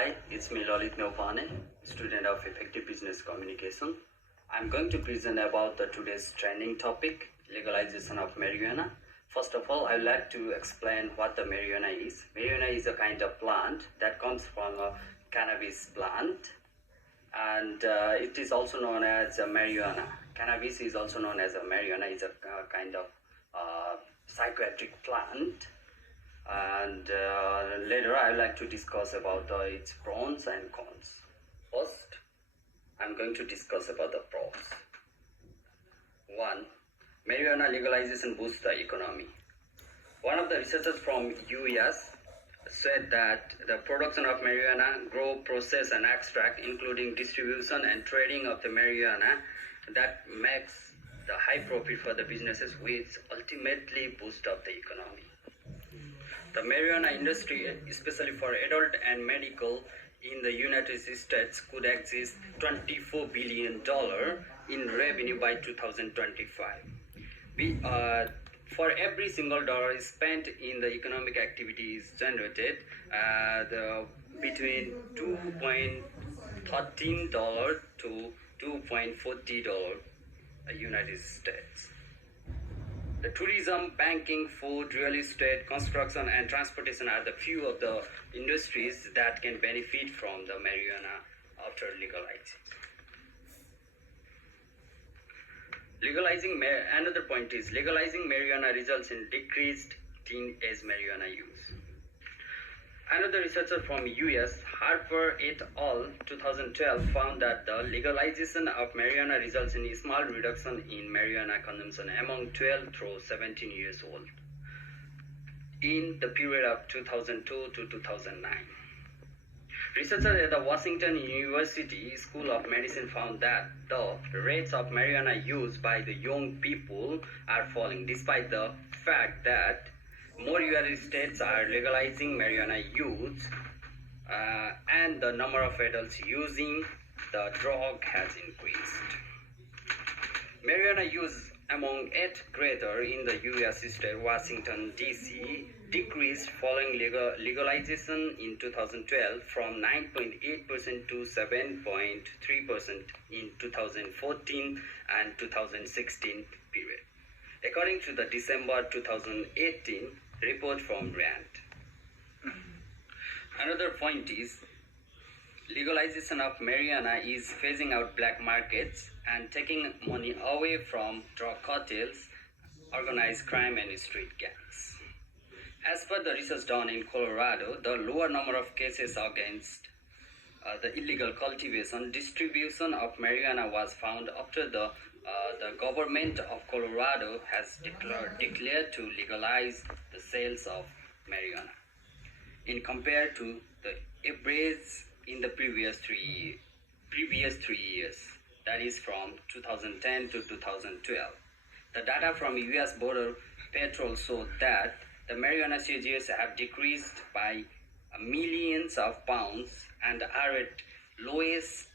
Hi, it's me Lalit Nyaupane, student of Effective Business Communication. I'm going to present about the today's trending topic, legalization of marijuana. First of all, I would like to explain what the marijuana is. Marijuana is a kind of plant that comes from a cannabis plant, and it is also known as marijuana. Cannabis is also known as marijuana. Is a kind of psychiatric plant, and later I would like to discuss about its pros and cons. First, I'm going to discuss about the pros. 1. Marijuana legalization boosts the economy. One of the researchers from US said that the production of marijuana, grow, process and extract, including distribution and trading of the marijuana, that makes the high profit for the businesses, which ultimately boost up the economy. The marijuana industry, especially for adult and medical in the United States, could exceed $24 billion in revenue by 2025. For every single dollar spent in the economic activity is generated between $2.13 to $2.40 United States. The tourism, banking, food, real estate, construction, and transportation are the few of the industries that can benefit from the marijuana after legalizing. Another point is legalizing marijuana results in decreased teenage marijuana use. Another researcher from US, Harper et al. 2012 found that the legalization of marijuana results in a small reduction in marijuana consumption among 12 through 17 years old in the period of 2002 to 2009. Researchers at the Washington University School of Medicine found that the rates of marijuana use by the young people are falling, despite the fact that more United States are legalizing marijuana use and the number of adults using the drug has increased. Marijuana use among 8th grader in the US state Washington DC decreased following legalization in 2012 from 9.8% to 7.3% in 2014 and 2016 period, according to the December 2018 report from RAND. Another point is legalization of marijuana is phasing out black markets and taking money away from drug cartels, organized crime and street gangs. As per the research done in Colorado, the lower number of cases against the illegal cultivation, distribution of marijuana was found after the government of Colorado has declared to legalize the sales of marijuana in compared to the average in the previous three years, that is from 2010 to 2012. The data from US Border Patrol showed that the marijuana seizures have decreased by millions of pounds and are at lowest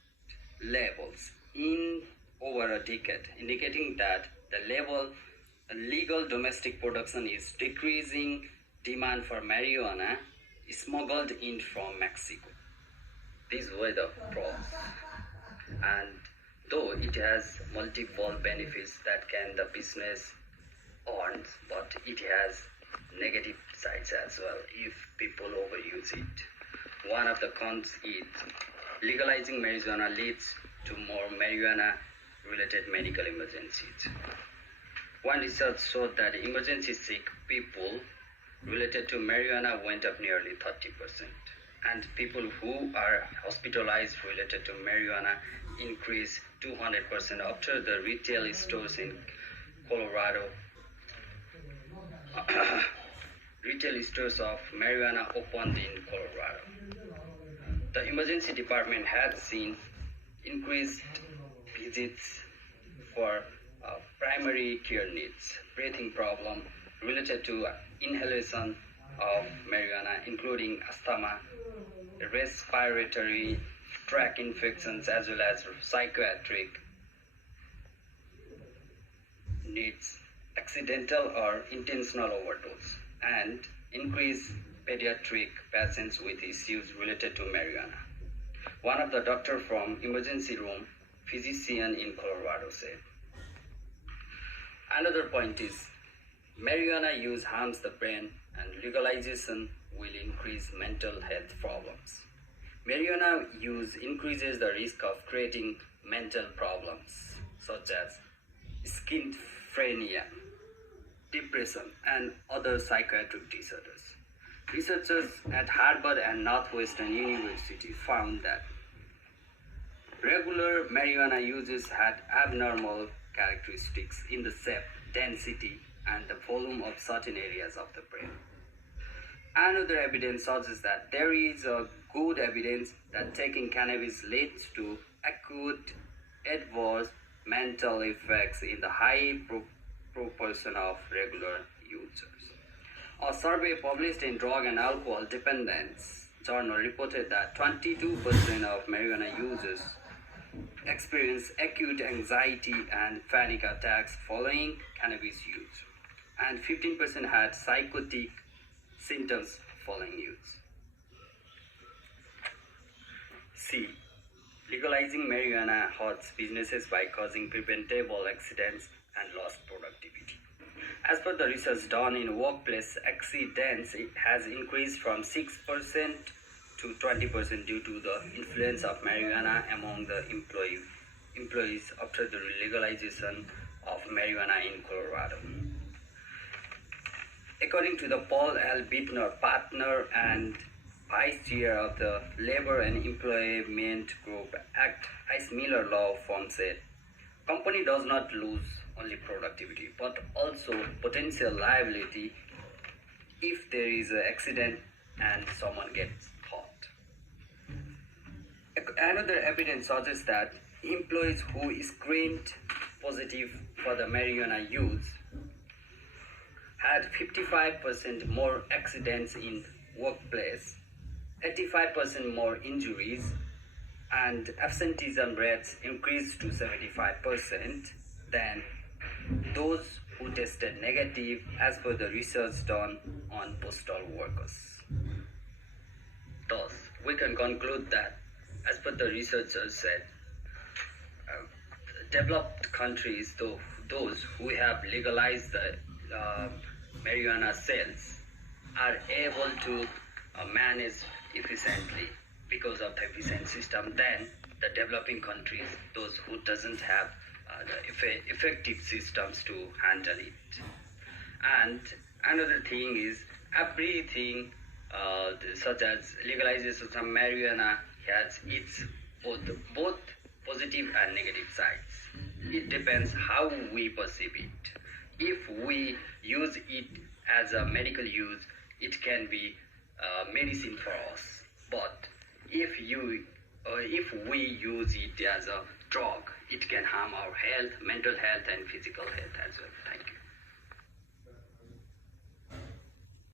levels in over a decade, indicating that the legal domestic production is decreasing demand for marijuana smuggled in from Mexico. These were the pros, and though it has multiple benefits that can the business earn, but it has negative sides as well if people overuse it. One of the cons is legalizing marijuana leads to more marijuana related medical emergencies. One research showed that emergency sick people related to marijuana went up nearly 30%, and people who are hospitalized related to marijuana increased 200% after the retail stores in Colorado retail stores of marijuana opened in Colorado. The emergency department had seen increased visits for primary care needs, breathing problem related to inhalation of marijuana, including asthma, respiratory tract infections, as well as psychiatric needs, accidental or intentional overdose, and increased pediatric patients with issues related to marijuana. One of the doctor from emergency room, physician in Colorado said. Another point is marijuana use harms the brain and legalization will increase mental health problems. Marijuana use increases the risk of creating mental problems such as schizophrenia, depression, and other psychiatric disorders. Researchers at Harvard and Northwestern University found that regular marijuana users had abnormal characteristics in the shape, density, and the volume of certain areas of the brain. Another evidence suggests that there is a good evidence that taking cannabis leads to acute adverse mental effects in the high proportion of regular users. A survey published in Drug and Alcohol Dependence Journal reported that 22% of marijuana users experience acute anxiety and panic attacks following cannabis use, and 15% had psychotic symptoms following use. C. Legalizing marijuana hurts businesses by causing preventable accidents and lost productivity. As per the research done in workplace accidents, it has increased from 6% to 20% due to the influence of marijuana among the employees after the legalization of marijuana in Colorado. According to the Paul L. Bittner, partner and vice chair of the Labor and Employment Group Act Ice Miller Law Firm said, company does not lose only productivity but also potential liability if there is an accident and someone gets hurt. Another evidence suggests that employees who screened positive for the marijuana use had 55% more accidents in workplace, 85% more injuries, and absenteeism rates increased to 75% than those who tested negative as per the research done on postal workers. Thus, we can conclude that, as per the researchers said, developed countries, those who have legalized the marijuana sales, are able to manage efficiently because of the efficient system than the developing countries, those who doesn't have the effective systems to handle it. And another thing is everything such as legalization of marijuana has its both positive and negative sides. It depends how we perceive it. If we use it as a medical use, it can be medicine for us. But if we use it as a drug, it can harm our health, mental health, and physical health as well. Thank you.